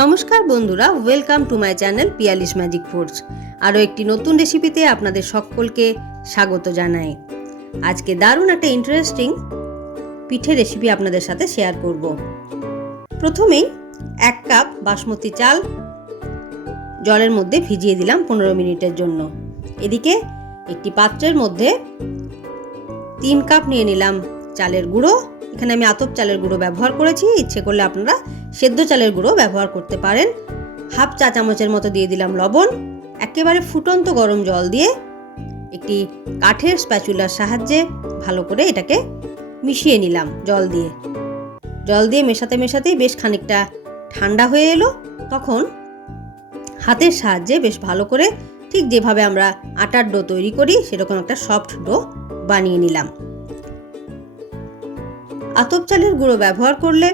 নমস্কার বন্ধুরা, welcome to my channel Piyali's magic foods. আরও একটি নতুন রেসিপিতে আপনাদের সকলকে স্বাগত জানাই। আজকে দারুণ একটা ইন্টারেস্টিং পিঠে রেসিপি আপনাদের সাথে শেয়ার করব। প্রথমেই 1 কাপ বাসমতি চাল জলের মধ্যে ভিজিয়ে দিলাম 15 মিনিটের জন্য। এদিকে একটি পাত্রের মধ্যে 3 কাপ নিয়ে নিলাম চালের গুঁড়ো। এখানে আমি আতপ চালের গুঁড়ো ব্যবহার করেছি, ইচ্ছে করলে আপনারা সেদ্ধ চালের গুঁড়ো ব্যবহার করতে পারেন। হাফ চা চামচের মতো দিয়ে দিলাম লবণ। একেবারে ফুটন্ত গরম জল দিয়ে একটি কাঠের স্প্যাচুলার সাহায্যে ভালো করে এটাকে মিশিয়ে নিলাম। জল দিয়ে মেশাতে মেশাতেই বেশ খানিকটা ঠান্ডা হয়ে এলো। তখন হাতের সাহায্যে বেশ ভালো করে, ঠিক যেভাবে আমরা আটার ডো তৈরি করি সেরকম একটা সফট ডো বানিয়ে নিলাম। আতপ চালের গুঁড়ো ব্যবহার করলে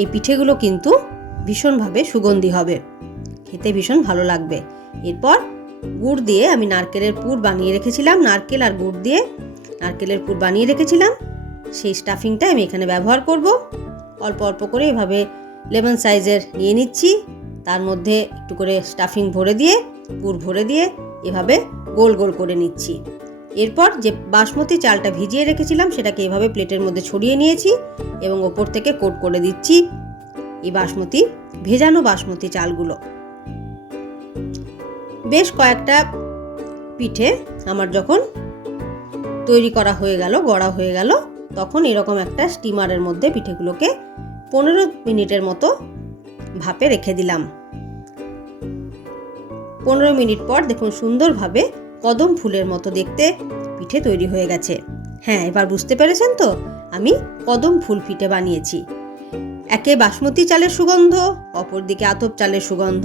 এই পিঠেগুলো কিন্তু ভীষণভাবে সুগন্ধি হবে, খেতে ভীষণ ভালো লাগবে। এরপর গুড় দিয়ে আমি নারকেলের পুর বানিয়ে রেখেছিলাম। নারকেল আর গুড় দিয়ে নারকেলের পুর বানিয়ে রেখেছিলাম, সেই স্টাফিংটা আমি এখানে ব্যবহার করব। অল্প অল্প করে এভাবে লেমন সাইজের নিয়ে নিচ্ছি, তার মধ্যে একটু করে স্টাফিং ভরে দিয়ে, পুর ভরে দিয়ে এভাবে গোল গোল করে নিচ্ছি। এরপর যে বাসমতি চালটা ভিজিয়ে রেখেছিলাম সেটাকে এভাবে প্লেটের মধ্যে ছড়িয়ে নিয়েছি এবং ওপর থেকে কোট করে দিচ্ছি এই ভেজানো বাসমতি চালগুলো। বেশ কয়েকটা পিঠে আমার যখন তৈরি করা হয়ে গেল, গড়া হয়ে গেল, তখন এরকম একটা স্টিমারের মধ্যে পিঠেগুলোকে 15 মিনিটের মতো ভাপে রেখে দিলাম। 15 মিনিট পর দেখুন সুন্দরভাবে কদম ফুলের মতো দেখতে পিঠে তৈরি হয়ে গেছে। হ্যাঁ, এবার বুঝতে পেরেছেন তো আমি কদম ফুল পিঠে বানিয়েছি। একে বাসমতি চালের সুগন্ধ, অপর দিকে আতপ চালের সুগন্ধ,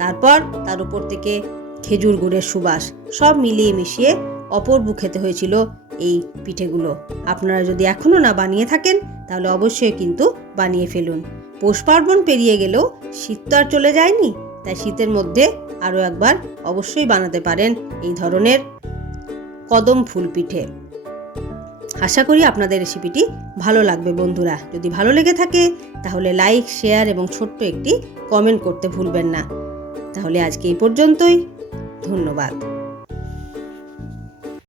তারপর তার উপর থেকে খেজুর গুড়ের সুবাস, সব মিলিয়ে মিশিয়ে অপূর্ব খেতে হয়েছিল এই পিঠেগুলো। আপনারা যদি এখনও না বানিয়ে থাকেন তাহলে অবশ্যই কিন্তু বানিয়ে ফেলুন। পৌষ পার্বণ পেরিয়ে গেলেও শীত তো আর চলে যায়নি, তাই শীতের মধ্যে আরও একবার অবশ্যই বানাতে পারেন এই ধরনের কদম ফুল পিঠে। আশা করি আপনাদের রেসিপিটি ভালো লাগবে বন্ধুরা। যদি ভালো লেগে থাকে তাহলে লাইক, শেয়ার এবং ছোট্ট একটি কমেন্ট করতে ভুলবেন না। তাহলে আজকে এই পর্যন্তই। ধন্যবাদ।